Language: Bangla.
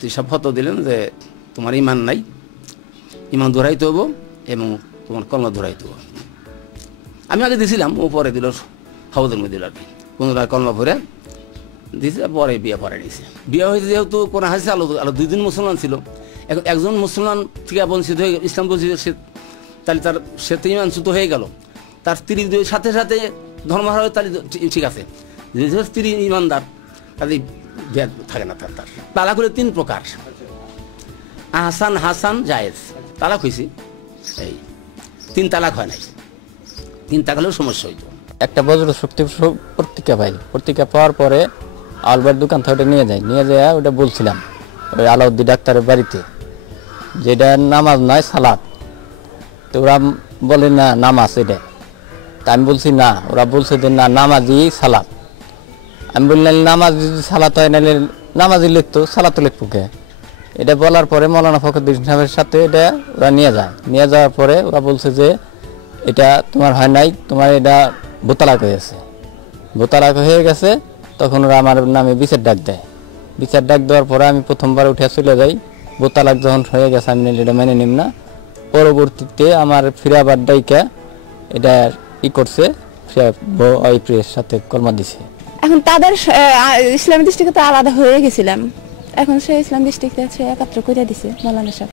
মুফতি সাহেব ফতোয়া দিলেন যে তোমার ইমান নাই, ইমান ধরাইতে হবো এবং তোমার কলমা ধরাইতে হবো। আমি আগে দিয়েছিলাম, ও পরে দিল, হাউদের মধ্যে দিল আর কি, কোনোটা কলমা ভরে দিয়েছে, পরে বিয়ে পরে নিয়েছে। বিয়ে হয়েছে যেহেতু কোনো হাসি আলো 2 দিন মুসলমান ছিল, এখন একজন মুসলমান থেকে বঞ্চিত হয়ে ইসলাম বঞ্চিত, সে তাহলে তার সে তো ইমানচ্যুত হয়ে গেল, তার স্ত্রী সাথে সাথে ধর্ম হারা হয়, তাহলে ঠিক আছে। যে স্ত্রী ইমানদার তাহলে বিয়ে থাকে না। তার তালাক হলো 3 প্রকার, আহসান, হাসান, জায়েজ। তালাক হয়েছে এই 3 তালাক হয় নাই, 3 তালাক হলেও সমস্যা হইত। একটা বজ্র শক্তি পত্রিকা পাই, পত্রিকা পাওয়ার পরে আলবার দোকান থেকে নিয়ে যায় ওটা বলছিলাম ওই আলাউদ্দিন ডাক্তারের বাড়িতে, যেটা নামাজ নয় সালাত। তো ওরা বলে না নামাজ এটা, তা আমি বলছি না, ওরা বলছে যে না নামাজই সালাত। আমি বললাম নামাজ যদি সালাত হয়, নাহলে নামাজই লিখতো, সালাতও লিখবো কে? এটা বলার পরে মৌলানা ফখরুদ্দিন সাহেবের সাথে এটা ওরা নিয়ে যাওয়ার পরে ওরা বলছে যে এটা তোমার হয় নাই, তোমার এটা বোতালাক হয়েছে। বোতালাক হয়ে গেছে, তখন ওরা আমার নামে বিচার ডাক দেয়। বিচার ডাক দেওয়ার পরে আমি প্রথমবার উঠে চলে যাই। বোতালাক যখন হয়ে গেছে আমি এটা মেনে নিম না। পরবর্তীতে আমার ফিরাবার ডাইকা এটা করছে, ওই প্রিয়ের সাথে কলমা দিছে। এখন তাদের ইসলামী দৃষ্টিতে তো আলাদা হয়ে গেছিলাম, এখন সে ইসলাম দৃষ্টিতে একাত্র করে দিছে মৌলানা সাহেব।